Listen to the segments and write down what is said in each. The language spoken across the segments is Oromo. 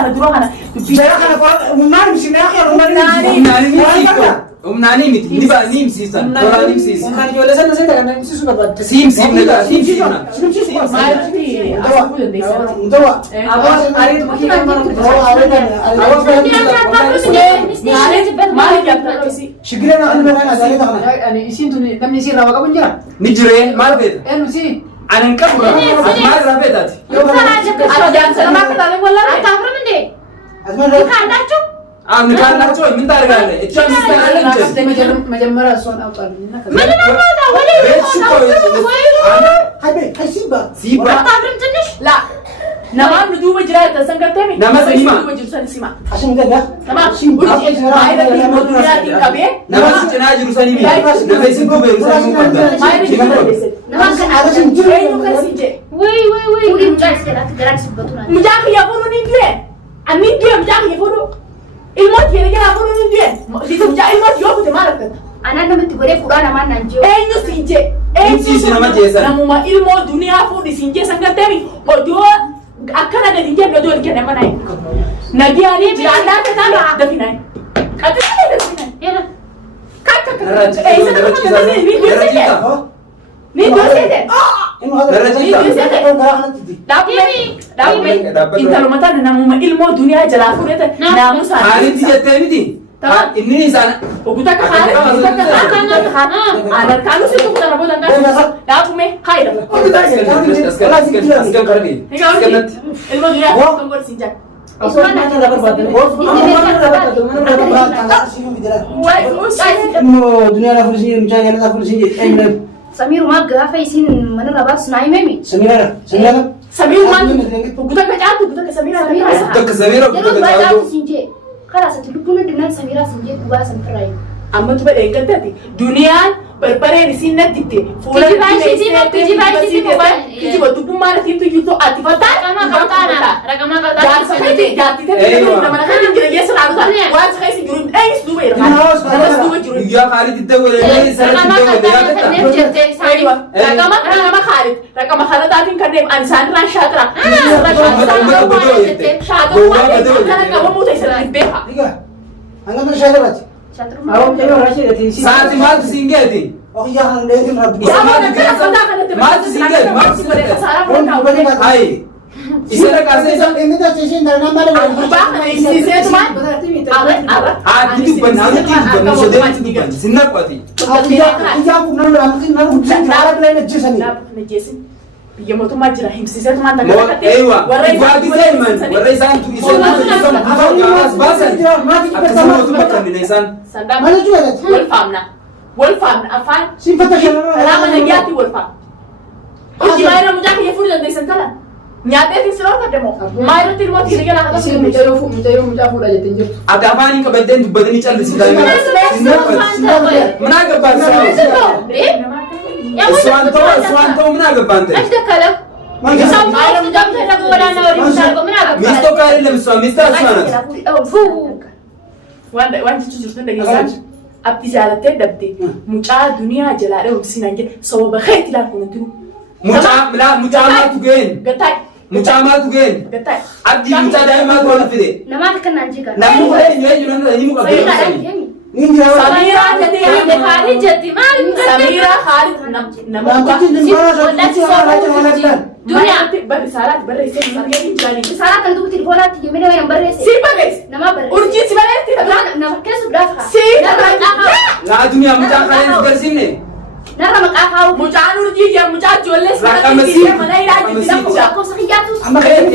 أنا دروها أنا جرا أنا قال ما نمشي ما يخير أمناني متي نبى نيم سيسان ولا نيم سيسان أمناني ولا سنة سنة كنا نمشي سوبر بات سيم نلا سيم دوا أبغى أريد مكينا ما شكلنا أنا زالي دخلنا أنا إيشين توني كم نسير رابع كم نجرا نجري ما بيت إيه نسي أنا نكبر ما رابطاتي أنا كان نرجو من دار قال إيش أنا مجمرة سوان أو قال سيبا لا نمام ندوب جرا تسنقتني نمام سيما ندوب جرا سيما عشان كذا تمام ما يبي مدرسة كبير نمام سينا جلوساني مي نمام سيبا بيروساني مو كذا ما يبي مدرسة نمام هذا سنجول وي مجاك يفورون إنديه أمين ديه مجاك يفورون الموت يرجع يفورون إنديه لذا مجاك الموت يوم تمارك أنا نمت تقولي فلان ما ننجو إنه سينجي نموما الموت دنيا فوري سينجي سنقتني ودو أكنا نتيجة ندور كنا مناي نجياني جانا كتانا دفناي كتانا دفناي يلا كاكا إيه سنة مين دوسيته إنت لو مثلا نموما إلمو دنيا جلافورته ناموس هارين تيجي تيجي تمام إني إنسان وقتك خالد أنا كانوا سيتو كنا نقول أنا لا أبومي خير أسكن كردي إلمو دنيا كم سينجا سمير ما قافة يسين من الرباط سناي ميمي سميرة سمير ما وقتك جات وقتك سمير تك سميرة يلا ما جات سنجي خلاص تلقون الدنيا سميرة سنجي كوبا سنفراي أما تبى إيه كنتي دنيا بربرة نسينا تيجي فولا كذي كذي بتوبو ما نسيب تيجي تو أتفتا رقم جات سخيتي جات تيجي لما نخلي نجري يسر على طول وان سخيتي جرون أي سلوبة يركان يا خالد الدولة ليه سنة الدولة أيوة رقم خالد تاتين كريم إنسان ران شاطرة شاطرة كم تيسر بيها أنا من شهرات أو كيلو رشيدة ساعتي ما تسينجتي أخي يا خالد لازم ربي ما تسينجت ما تسينجت هاي إسرائيل كاسة إنت تشين درنا ما له itu benar itu benar sudah itu benar sinar pati iya aku nang ramai nang ujian cara lain aja sani biar mau tuh majra himsi saya tuh mantap mau ewa jadi zaman warai san tu isan gas basan aku mau tuh makan di nesan mana juga ada wolfam afan sifat yang lama negati wolfam uji mayra mujak ya furu dan nesan kala nyate ti sero ka demo mayra ti mo ti gela ka sini mujayo mujak udah jadi tinjau ada apa nih kebetulan di badan ini candi sih mana keban Swanto mana keban teh أيش دكالك؟ mayra mujak kita bola nawari misal kau mana? misto kali lem suami misto suami wan ci jurtu da yasan abdi jalate dabdi muca dunia jalare umsinan je so ba khayti la kuntu muca ma tugen gatai muca ma tugen gatai abdi muca dai ma ko fide Nama kan nanti kan? namu ko ni nyu nan ni mu ka Ninja Samira jadi Ada Khalid jadi malam Samira Khalid namu ka dunia bari salat bari sai margari jani salah kan tuh telepon hati gimana yang beres si baris nama beres urji si baris nama kesu berapa si la dunia muca kalian segar sini nara makakau muca urji ya muca joles Rakam masih. mana ira jadi aku sekiatus Ama kayak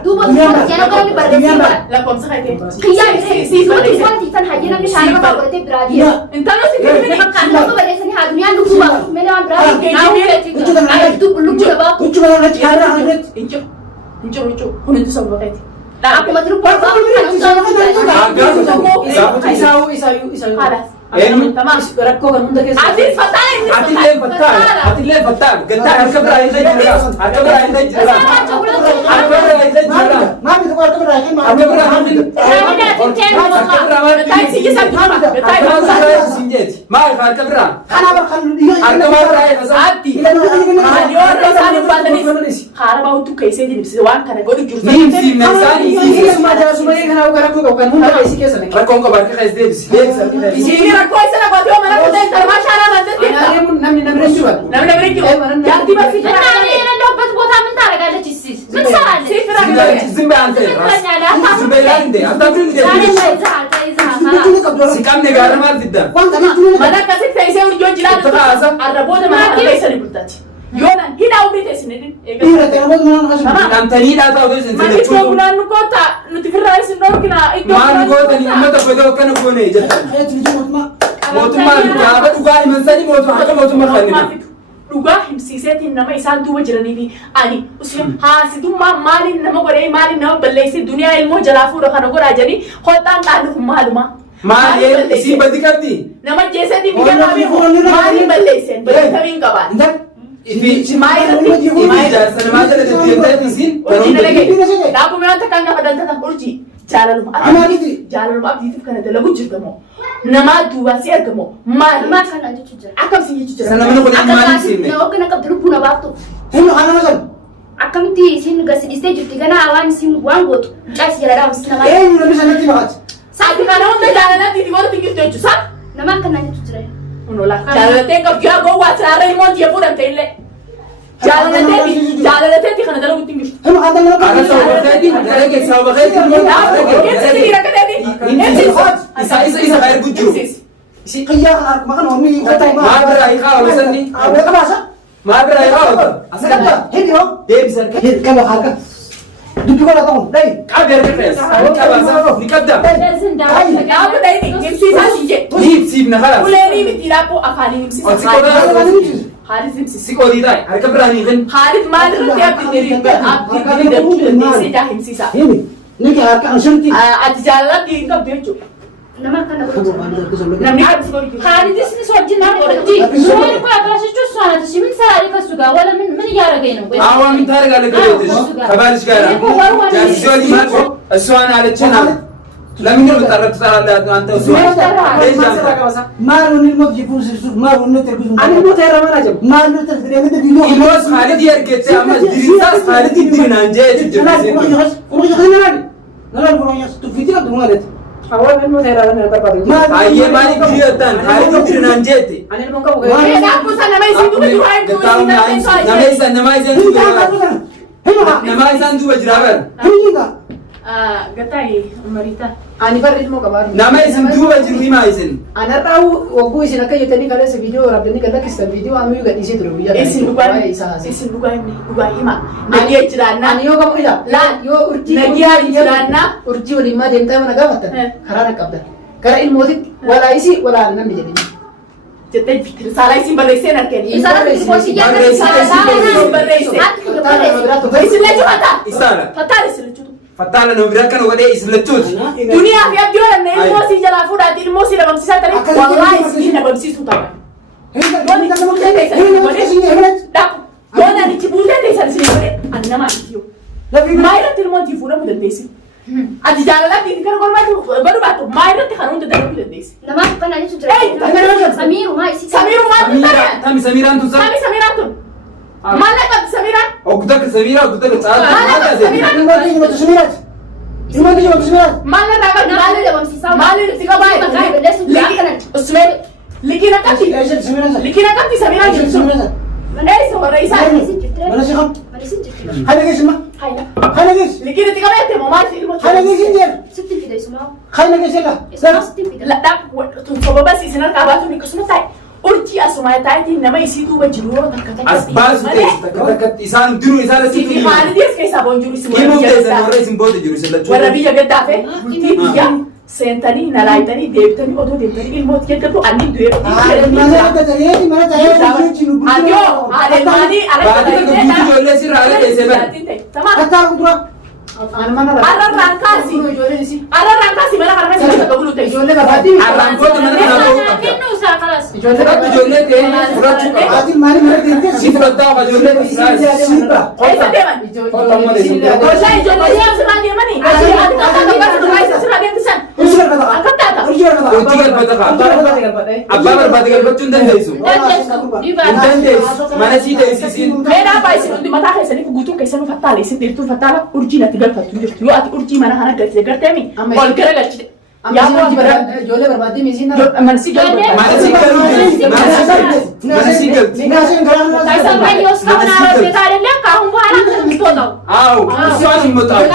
dua jangan kalau di beres la kom sakite Iya, si baris kan haji nabi syarah apa berarti berarti entah lo sih ini makan itu beres ini dunia lu gua mana berarti itu belum coba kucu banget cara ada injo kun itu sama kayak nah aku mau terus تمام عادي فتاة عادي ليه فتاة قلت هركب راي زي جرا هركب راي زي جرا هركب راي زي جرا ما بتقول كبر رايحين ما هركب راي ما يخالك برا أنا بخلي أنا ما رأي Abdi. Ani orang sana buatani. Karena bau tu kayak sih di wan karena gue jurus. مين سين نساني Ini macam semua yang kena ukara aku kan mula isi kesa nih. ركون كبار كخيس ديبس ديبس Ini aku sana buat dia mana kita termasyarakat nanti. Ana mun nam renju. Nama beri juga. Yang tiba sih. Nah, dapat buat apa ntar ada cisis. Besar. زين أنت زين بيلان ده أنت بريد ده سكام نجار ما تدا Wanta na tuh. Mana kasih saya udah jual jalan. Ada boleh mana ada saya bertanya. Yonan, kita udah tes ini. Iya, terus mana kasih. كم تاني لا تاخذ زين Mana itu bulan nukota, nutifirah sih kena itu. ما نقول تاني أما تقول كانوا كوني جد Ayat tujuh mah. موت ما نجابة تقول من سني موت ما حتى موت ما خلينا Dhugaa himsiiseetiin nama isaan duuba jiranii fi ani uslim haasitummaa maaliin nama godhee maaliin nama balleessee duniyaa ilmoo jalaa fuudha kana godhaa jedhanii hodhaan xaaluuf maaluma. ما هي سي بدي كردي Nama jeeseetiin biyya qabii maaliin balleesseen balleessamiin qabaan. في ما يرتي ما يجلس ما جلس تيجي تيجي urjii dalagee daakuu mi'oota kan gaafa daldatan urjii jaalaluma jaalaluma abdiitiif kana dalagu jirtamoo namaa duubaa si argamoo maali Nama kan aja cuci. akkam si jechuu jira. Sana mana kau nak mandi sini? Nah, oke nak dulu pun apa tuh? Ini ana masan. Akam ti sin gasi di stage ti kana awan sim wangot. Cas jala dalam sin nama. Ini udah bisa nanti banget. Saati kana hunda jaalalatti itti warra tinggistu jechuudha. Nama kan aja cuci. Unola jaalalateen qab yaa gowwaa siraalee ilmoon jee fuudhamte illee jaalalateetti kana dalagu tinggistu. Ini ada mana أنا سوى بخيتي أنا كيف سوى بخيتي Eebsi dhiira kadeeti. إذا خير بجو si kaya makan homie kata ما برأي خاله سني apa kabasa ما برأي خاله kata hedi ho ده بسر hedi kalau harga dupi kalau tahu dai كابير كفيس كابا نكدم Dhaabu dhayti himsiisaa siin jee. نيب سيبنا خلاص Uleenii miti dhaabboo afaanii himsiisa. Haalis himsiisa. سيكودي داي هركب براني غن Haalis maal irratti abdiin dachuu dandeessee jaa himsiisa. ini ini harga ansanti Ati jaalalatti hin qabdu jechuudha. Nama kan aku cuci. Namni qabdu godhu. Hari di sini soal jinak orangji. Soal ku apa sih cuci soal di sini sehari pas juga. Wala min yara gaya nunggu. أول من تارك على قريتش كبارش قارا جالسوني ماكو السؤال على الجنة لا من يوم تعرفت على أنت وسؤال ليش جالس malu ni mau jipu susu malu ni terus ani mau tera mana aja malu terus dia ni video إيموس خالد يرجع أما دريساس خالد يدري نانجي تجربة kurang jangan nalan kurang yang tu video tu ngalet awal mau tera mana berapa أيه ماني كرياتان خالد يدري نانجي ani mau kau Ee dhaabboo sana nama isiin duuba jiru haayuu isiin نمايز نمايز نمايز أنتو بجرابر Gatai Marita. ani barit mau kabar نمايز أنتو بجربي مايزن ana tahu waktu isi nak kayak tadi kalau video orang ini kalau kisah video anu juga isi terus ya Isin dhugaa himni dhugaa hima. Nagee jiraannaa. ani yo kamu ida La yo urji nagiyaa jiraannaa. urji wali ma deemtaa mana gaafatan karaa qabdan gara ilmootit wala isi wala namni jedhani jettee bitti saalaa isin barreesseen argeen. Isa di posisi yang barreesse. Isin lechuu fataa. إسالة Fataa isin lechuu. فتانا نوبرا كانوا ودي اسم لتوت Duniyaa fi abdii oolannee ilmoo si jalaa fuudhaati ilmoo si dhabamsiisaa ta'e wallaahi isin dhabamsiisuu ta'a. Yoon anichi buutee teessan isin godhe ani nama antiyo. Maa irratti ilmoon fuudhamuu dandeessi. Ati jaalalatti kana kormaatti badu baatu maa irratti kan hunda dalaguu dandeessi. Nama kan aja cuci. Hey, Samiru ma isi. Samiru maal سميرة تامي سميرة أنتو سام Samiraan tun. Maal qabdi Samiraan? أقدك سميرة أقدك تعال Maal irraa qabdi? Nama ada dalam sisa. Maal irratti qabaa? Makanya beda sudah. Usmee likiina qabdi. Likiina qabdi Samiraan jechuun. Eessa warra isaa? mana sih kamu Mana isi cuci. hai lagi semua Hayna. hai lagi Likiina itti qabeette moo maal ilmoo? hai lagi sih dia Sitin tidak semua. hai lagi sih lah Semua sitin tidak. Ladhaaf sababa isin harkaa baatuun akkasuma ta'e urjii asuma ta'eetiin nama isii duuba jiru yoo takka takka أسباس تكت إسان دينو إسان Sifi سيفي haalidiis keessaa boonjuru isin كيمو warra تيزن biyya ورا إسم بود جرو سلا warra biyya gaddaafe bultii biyya seentanii nalaayitanii deebitanii odoo deebitanii ilmooti gaggatu anni du'ee mana ada tadi mana tadi Adoo adeemanii بعد كده بيجي يقول لي سير على كيسبان Tamaa kata aku tuh mana ararraan kaasi ararraan kaasi mana kana kasi bakka bulu ta'e ijoollee barbaadi Arraan kota mana kana bahu Kenu usah kelas. Furatu ijoollee ta'e furachuu qaba. ati maali mana deemte Si furataa ijoollee ta'e eessa deeman Wallahi ijoollee yoo sirraa deemanii ati akka akka sirraa deemtisan urjii akka taata hojii galfata kaa. أبا برباد قلبتون دنديسو دنديس ما نسيت يسيسين مينا بايسين عندي متى حيسني كقولتوا كيسنو فتالة يصير ديرتوا فتالة أرجينا تقول فتوجه يو أتي أرجي ما أنا قلت لك قلتني قال كذا قلت يا أبو جولة بربادي ميزينا ما نسيت أو سؤال مطابق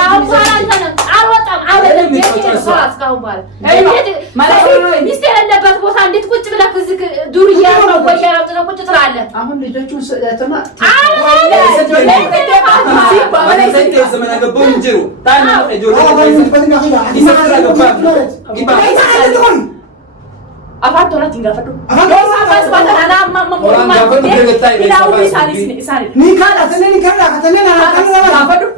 أفعل ترى تيجا فتو. بس بعدين أنا ما إذا أقول سالي. نيكالا أنا فتو.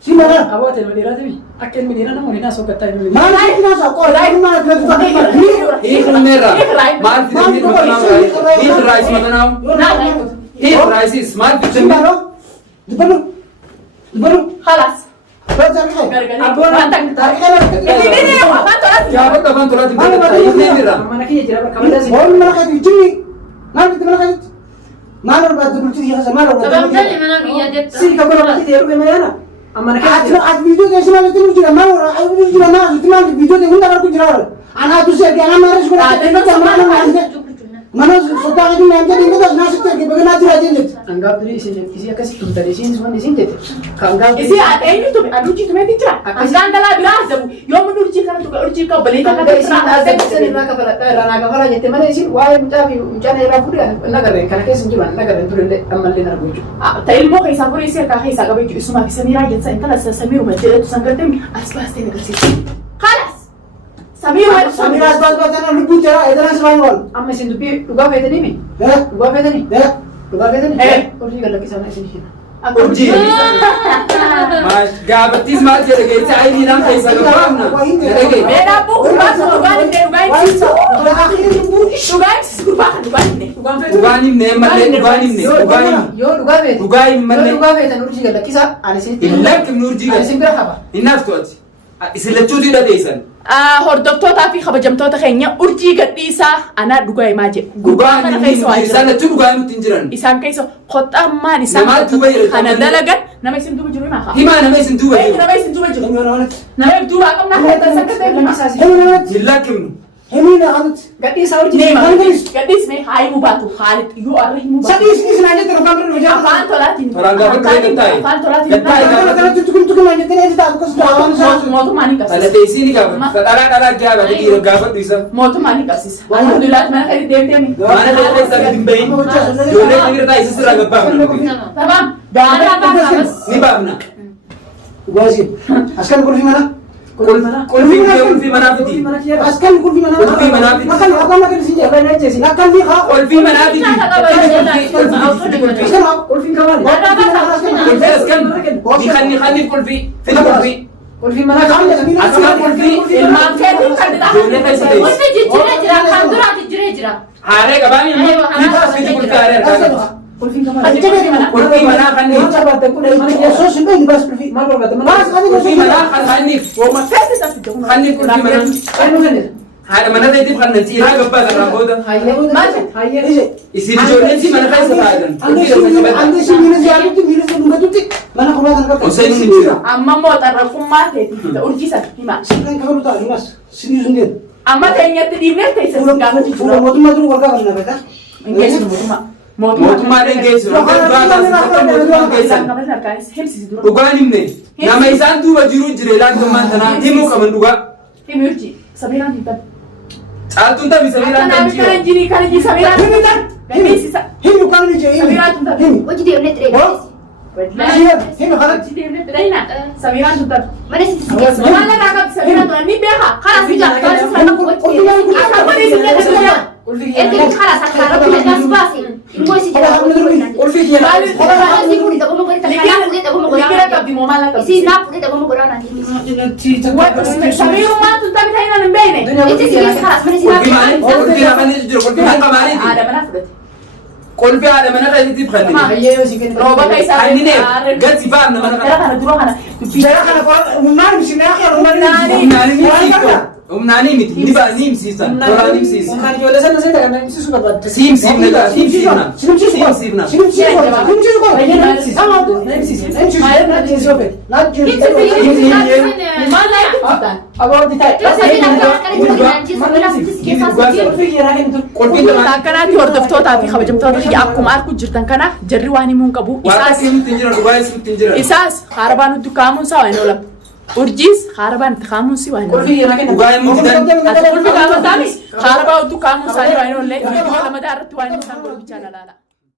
سيمانا أبغى تلميذ تبي أكيد مدينة أنا مدينة سوق تاي مدينة ما لا يمكن أسوق لا يمكن أسوق هي خميرة ما في تميل مكانه هي الرئيس مكانه هي الرئيس ما في تميل دبلو خلاص بس أنا أبغى ما تقدر يا أبو كمان ترى تميل أنا كي يجرب كمان لازم بقول ما لقيت يجيني ما لقيت ما لقيت دبلو تيجي هذا ما لقيت سي كمان ما كي يروح مدينة أما أنا كي at video ده اسمه تقول جرا ما جرا ما تمام فيديو ده هنا أقول جرا أنا أتوسع أنا ما أرجع mana sudah ini nanti ini kita nasi tu kita nak jual jenis. Anggap diri isi akas tu tadi sini semua di sini tu. Anggap isi ada ini tu, anu cik tu mesti cerah. Asal dalam bilas tu, yang menurut cik kan tu kalau cik kau beli kan cerah. Ada sini nak kepala jadi mana sini? Wah mencari rapu dia. Nak kerja, kerana kes jualan, nak kerja tu rende amal dia nak bujuk. Tapi ilmu kisah pun isi kah kisah kau bujuk semua kisah mira jadi entah lah samir rumah jadi tu sangkar tem asbas dia nak kerja. Kalas. Samir asbas sana lebih cerah, itu nasi bangol. Amma sini tu pi, lupa fete ni mi? Lupa fete ni? Lupa fete ni? Kau sih kalau kisah nak sini. Urji. Mas gabatis mas jadi kita ini nam kisah lepas na. Jadi. Mera bu, urban urban ini Yo lupa fete. Lupa fete nurji kalau kisah ada sini. Ilak nurji kalau. Ada sini berapa? Inaf tu aja. Isilacu tidak desan. Hordoftoota fi kabajamtoota keenya urjii gadhiisaa anaa dhugaa himaa jedhe. Gurbaan isaan achi dhugaa nuti hin jiran. Isaan keessa qottammaan isaan kana dalagan nama isin duuba jiru himaa kaa. Himaa nama isin duuba jiru. Nama isin duuba jiru. Nama duuba qabnaa keessatti sakkatee himaa. Jillaa kimnu. Hemi na anut. Gadhiisaa urjii. Gadhiisnee haa himuu baatu haalit yoo arra himuu baatu. Sadis ni sengaja terpampu kerja. Afaan tolaatiin. Orang gafat kaya ketai. Afaan tolaatiin. Kalau cukup aja tadi kita aku sudah. Mootummaan ni qabsiisa. Ada teesi ni gafat. Kadara kaya berarti kira gafat bisa. Mootummaan ni qabsiisa. Alhamdulillah mana kali deemtee. Mana dia bisa dimbain. Jole kira tak isi surah gafat. Tamam. Ni bamna. Gua sih. Askan kursi mana? Kulfi mana fiti. Askan kursi mana? Kulfi mana fiti. Makan apa makan sini? Apa nak cek? Makan ni kah? Kulfi mana fiti. Askan apa? Kulfi kawan. Kulfi askan. Khani kulfi. Fiti kulfi. Kulfi mana Kamu kawan? jadi Askan kulfi. Ilmaan keetiin kan dah. Jole kaya sedih. Kulfi jijjiiree jira, kan duraati jiree jira. Hare kabami. Fiti kulfi hare kabami. Kulfi kawan. Kulfi mana khani. Macam apa? Kulfi mana ya sos ini bas kursi. Mal berapa? Bas kami Kulfi mana khani. Wama keetiin tapi jangan. Khani kulfi mana. Ayo mana? Hada mana tadi khani sih raga pada ramboda. Hayya. Isi jole sih mana kaya sebadan. Anda sih minus ya itu minus bunga tutik. Mana kau makan kau? Usai ni jira. Amma mootarra kummaa ta'e urjisan himaa. Sekarang kau tahu mas. Serius enggak? Amma keenyatti dhiibnee teessa Pulau gaafa Pulau jechuudha. Mootummaa dulu warga kan mereka. Inggeessu mootummaa. Mootummaa dhaggeessu. Dhugaan himne. Nama isaan duuba jiru jire laaktummaan tanaa himuu qaban dhugaa. Himi urji Samiraan hin tabu. Caaltuun tabi Samiraan Akka kan naami jiru. kana jiri Samiraan. Himi kan? Gadhiisisa. Himi kan ni je. Samiraan tun tabu. Himi. Hojii deemnee ture. Himi kan? Hojii deemnee fidayina. Samiraan tun tabu. Mana sitti si geessu? Maal irraa qabdi Samiraan tun ni beeka. Karaa si jaalatu. Akka godhi si jedhe Erga karaa sakkaara kuma gaas baase. Immoo isi jala Kulfi kiyana. Maal si fuudhi dhaguma godhi takkaa fuudhee dhaguma Nikira godhaa. qabdi moo maal qabdi? Isi naa fuudhee dhaguma godhaa naati. Samirummaa tun tabi ta'inaan hin beekne. Itti si geessu karaas mana si Kolfi maali? Kolfi lafa ni jiru. Kolfi hanga maaliiti? Haadha mana fudhate. Kolfi haadha mana keessatti fudhate. Hayya yoo si kennu. Rooba keessaa. Kannine gati faana mana Jara kana dura kana dubbii. Saya kan apa? Mana mesti nak ya? Nani? Nani ni siiko. Umnani miti niba nim season tola nim season umnani jole sana saya kan nim season berapa sim sim nega sim season sim season sim na sim season nim season sama tu nim season na jenis apa na jenis Mana itu kita? awal ditai Kanaati hordoftootaa fi kabajamtoota kiyya akkuma arku jirtan kana jarri waan himuun qabu. Isaas haarabaan nutti kaamuun isaa waan oolan. Urjiis haarabaan itti kaamuun si waan oolan. Ati kulfi gaafataanis haarabaa nutti kaamuun isaa waan oolan. Lamadaa irratti waan isaan godhu bichaa lalaala.